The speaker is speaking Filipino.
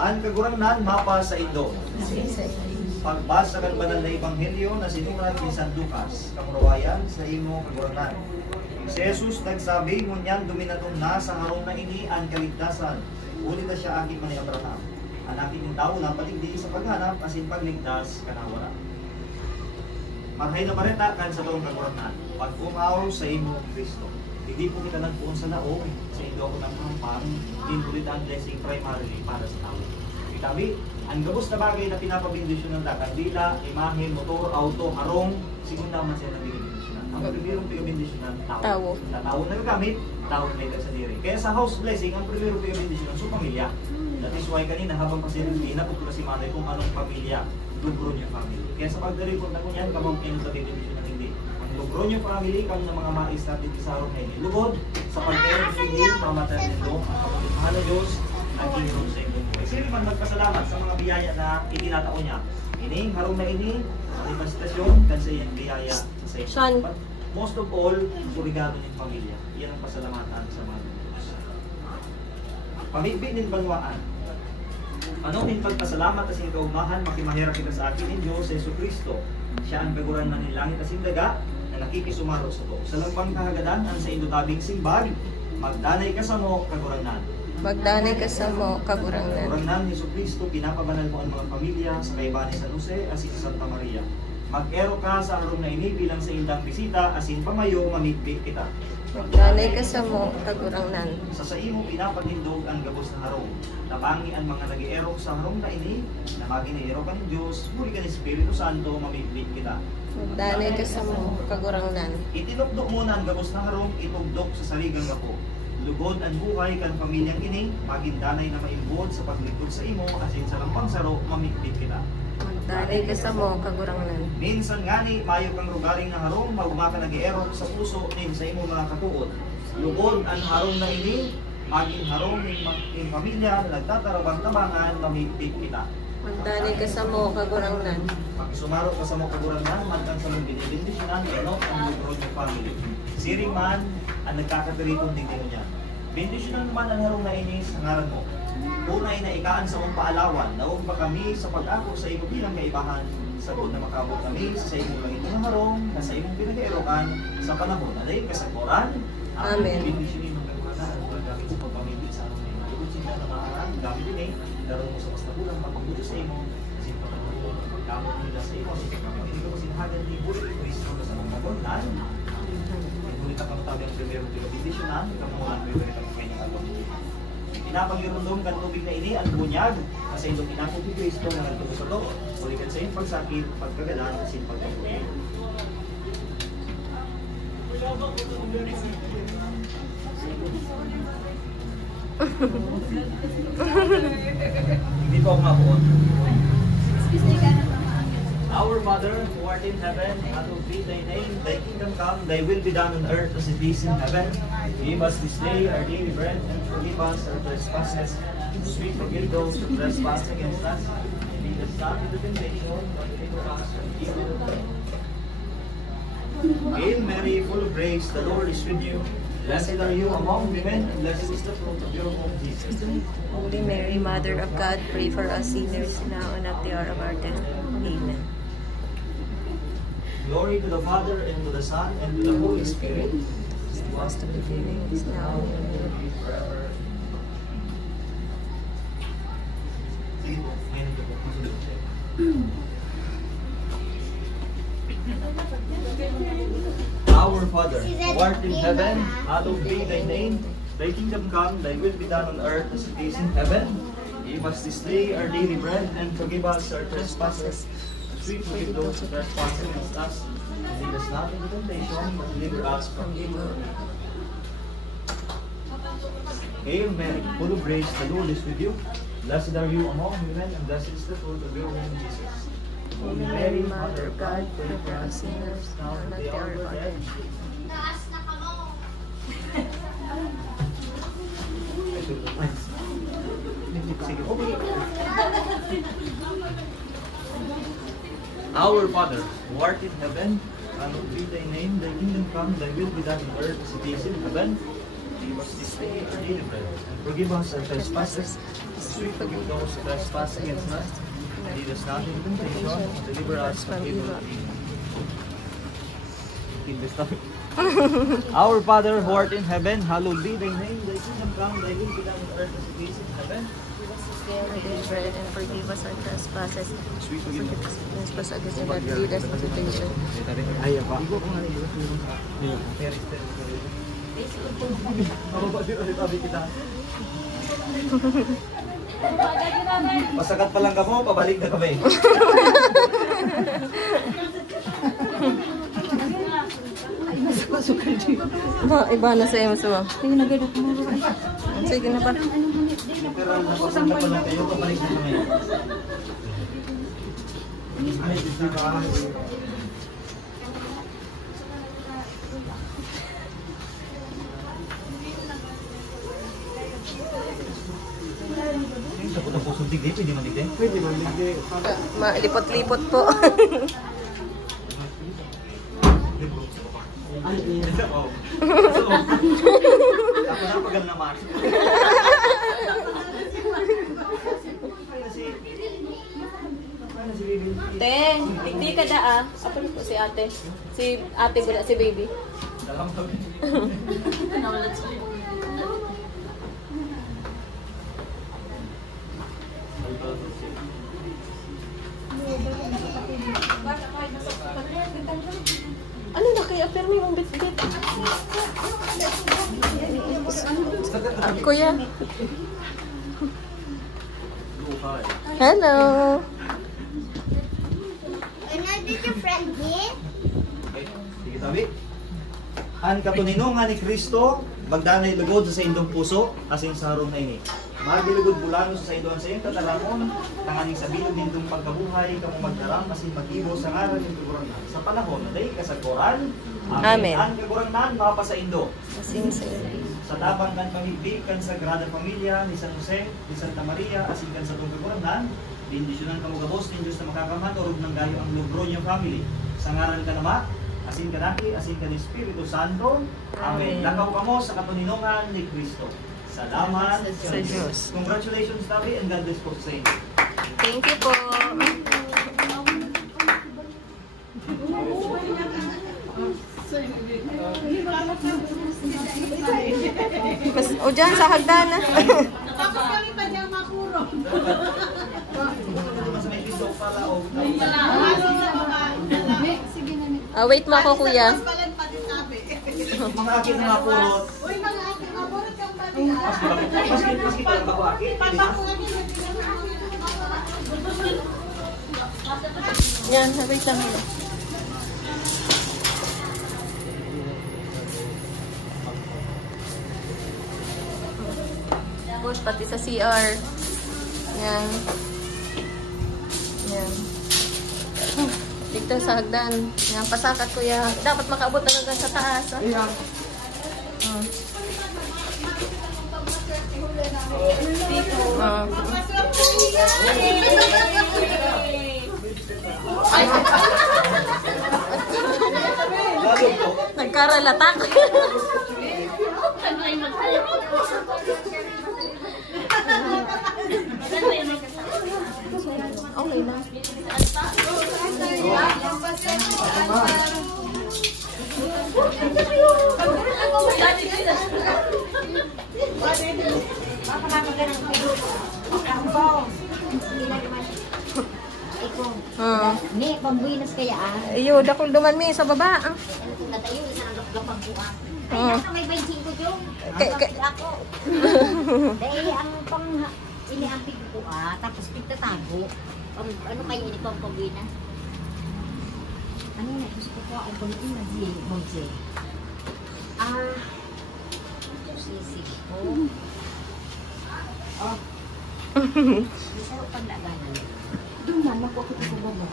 Ang kagurangnan mapa sa Indo. Pagbasa kan banal na ebanghelyo na sinulat ni San Lucas, kamurawayan sa imo kagurangnan. Si Jesus nagsabi ngunyan duminatong na sa harong na ini ang kaligtasan. Ulit na siya aking man ni Abraham. Ang aking yung tao na paligdi sa paghanap asin pagligtas kanawara. Marhay na mareta kan sa toong kagurangnan. Pag-umaw sa imo Kristo. Hindi po kita nagpuon sa laong sa Indo ako ng pampang, hindi ang blessing primarily para sa tao. Kitabi, ang gabos na bagay na pinapabindisyon ng kandila, imahe, motor, auto, harong, sigunda man siya nabibindisyonan. Ang primerong pinabindisyonan, tao. Na tao na gagamit, tao na ito sa diri. Kaya sa house blessing, ang primerong pinabindisyonan sa pamilya. That is why kanina habang pasilindi, napagpula si Manay kung anong pamilya, Lugronyo family. Kaya sa pagdaripon na kunyan, kamang pinabindisyonan hindi. Ang Lugronyo family, kami ng mga mais natin sa harong na ini. Lugod, sa pag-air, hindi, mamatay nito, ang kapagmahal na Diyos, ang kinirong sa inyong buhay. Sino man magpasalamat sa mga biyaya na itinatao niya. Ini, harong na ini, sa manifestasyon, kasi yung biyaya sa inyo. But most of all, surigado niyong pamilya. Iyan ang pasalamatan sa mga Diyos. Pamigbi ng banwaan. Anong pagpasalamat at siyang kaumahan, makimahira kita sa akin ng Diyos, Yesu Kristo. Siya ang baguran na ng langit at sindaga, na nakikisumaro sa to. Sa lampang kahagadan, ang sa indutabing simbag, magdanay ka sa mo, kaguranan. Magdanay ka sa mo, kagurangnan. Kagurangnan, Yesu Kristo, pinapabanal mo ang mga pamilya sa kaibahan ni San Jose, asin sa Santa Maria. Mag-ero ka sa harong na ini bilang sa indang bisita, asin pamayo, mamigbi kita. Magdanay ka sa mo, kagurangnan. Sa imo pinapagindog ang gabos na harong. Nabangi ang mga nag-ierok sa harong na ini, na maging-ierok ka ng Diyos, muli ka ng Espiritu Santo, mamigbi kita. Magdanay ka sa mo, kagurangnan. Itinukdok mo na ang gabos na harong, itugdok sa saligang ako. Lugod ang buhay kan pamilyang ini, magindanay na maimbod sa paglingkod sa imo, asin sa lampang saro, mamikbit kita. Magdanay ka sa mo, kagurangnan. Minsan ngani, mayo kang rugaling na harong, magumaka nag-ierok sa puso, nin sa imo mga katuod. Lugod ang harong na ini, maging harong ng pamilya na nagtatarabang tabangan, mamikbit kita. Magdanay ka sa mo, kagurangnan. Pag-sumaro ka sa mo kagurangnan, magkang sa mong binibindisyonan, ganot ang Lugronyo family. Siring man, ang nagkakatiripon tingin niya. Bendisyonan naman ang harong na ini sa ngaran mo. Unay na ikaan sa mong paalawan, naong pa kami sa pag-ako sa imo bilang kaibahan, sagod na makabot kami sa imong langit ng harong, na sa imong pinag-ierokan sa panahon na dahil kasaguran. Amen. Bendisyonin mo kagurangnan at paggamit sa pagpamilya sa harong na imo. Ikot sila na maarang, gamit din eh, laro mo sa mas nabulang, magpabuto sa imo, kasi pagpamilya, pagkamot nila sa imo, kasi pagpamilya ko sinahagan ni Bulit Cristo sa mga magornan. Kita pagtabi ang primero pinabindisyonan, kamuhan primero ang kanyang along. Pinapangirundong kan tubig na ini ang bunyag, kasi ito pinapong ni Cristo na nagtubo sa loob. Ulikan sa iyong pagsakit, pagkagalan, asin pagkabuhay. Hindi pa ako mabuot. Our Mother, who art in heaven, hallowed be thy name. Thy kingdom come, thy will be done on earth as it is in heaven. Give us this day our daily bread, and forgive us our trespasses, as we forgive those who trespass against us. And lead us not into temptation, but deliver us from evil. Hail Mary, full of grace, the Lord is with you. Blessed are you among women, and blessed is the fruit of your womb, Jesus. Holy Mary, Mother of God, pray for us sinners now and at the hour of our death. Amen. Glory to the Father, and to the Son, and to the Holy Spirit. As it was to the beginning, is now, and will be forever. Our Father, who art in heaven, hallowed be thy name. Thy kingdom come, thy will be done on earth as it is in heaven. Give us this day our daily bread, and forgive us our trespasses, as we forgive those who trespass against us. And lead us not into temptation, but deliver us from evil. Hail Mary, full of grace, the Lord is with you. Blessed are you among women, and blessed is the fruit of your womb, Jesus. Holy Mary, Mother of God, pray for us sinners now and at the hour of our death. Our Father, who art in heaven, hallowed be thy name. Thy kingdom come, thy will be done on earth as it is in heaven. Give us this day our daily bread, and forgive us our trespasses, as we forgive those who trespass against us. Lead us not into temptation, but deliver us from evil. Our Father who art in heaven, hallowed be thy name. Thy kingdom come, thy will be done on earth as it is in heaven. Our daily bread, and forgive us our trespasses. We forgive Trespass against us, and lead us into temptation. Ayaw pa. Masagat pa lang ka mo, pabalik na kami. Iba na sa iyo, Suwang. Sige na gadot mo. Sige na pa. Literal na pasagat pa lang kayo, pabalik na kami. Takot ang pusong digdi, pwede maligdi? Pwede maligdi. Malipot-lipot po. Ako na pagal naman. Te, hindi ka daa. Apa po si ate? Si ate ko si baby. Ano na kaya? Pero may mong bit-bit. Kuya. Hello. Did your friend me? Sige tabi. Ang katuninungan ni Kristo, magdanay lugod sa indong puso, asing sarong na ini. Magilugod bulano sa indong sa iyong tatalamon, tanganing sa bilog nindong pagkabuhay, kamo magdaram, asin mag-ibo sa ngaran ng kaguranan. Sa panahon na day kasaguran, Amen. Ang kaguranan, mapa sa indo. Asin sa iyo. Sa tabang kan pamigbi, kan Sagrada Familia, ni San Jose, ni Santa Maria, asin kan sa itong kaguranan, bindisyonan ka mga boss ng Diyos na makakamat, orog ng gayo ang Logroño family. Sa ngaran ka naman, asin ka naki, asin ka ni Espiritu Santo. Amen. Amen. Lakaw ka mo sa katuninungan ni Kristo. Salamat Sa Diyos. Congratulations, Tabi, and God bless po sa inyo. Thank you po. Mas, o dyan sa hagdanan. Tapos kami pa diyang mapuro. Mas may piso pala o Sige na. Wait mo ako, kuya. Mas balan pa din sabi. mga akin na mapurot. Uy, mga ate, mapuro kang bali. Mas kita lang ako akin. Yan, wait lang. Tapos, pati sa CR. Yan. Yan. Dito sa hagdan. Yan, pasakat ko yan. Dapat makaabot na hanggang sa taas. Ah. Nagkaralatak. Okay na. Ni, pambuinas kaya Iyo, dakol duman mi sa baba. natayo isa ng gapang buwan. Oo. Kaya may 25 ko yung. Kay- Ako. Dahil ang pang iniampig ko tapos pagtatago. Ano kayo ini pang pambuinas? Ano na gusto ko ang pambuinas na si Monse. Sisi ko. Gusto ko pagdaganan. Doon man ako sa baba.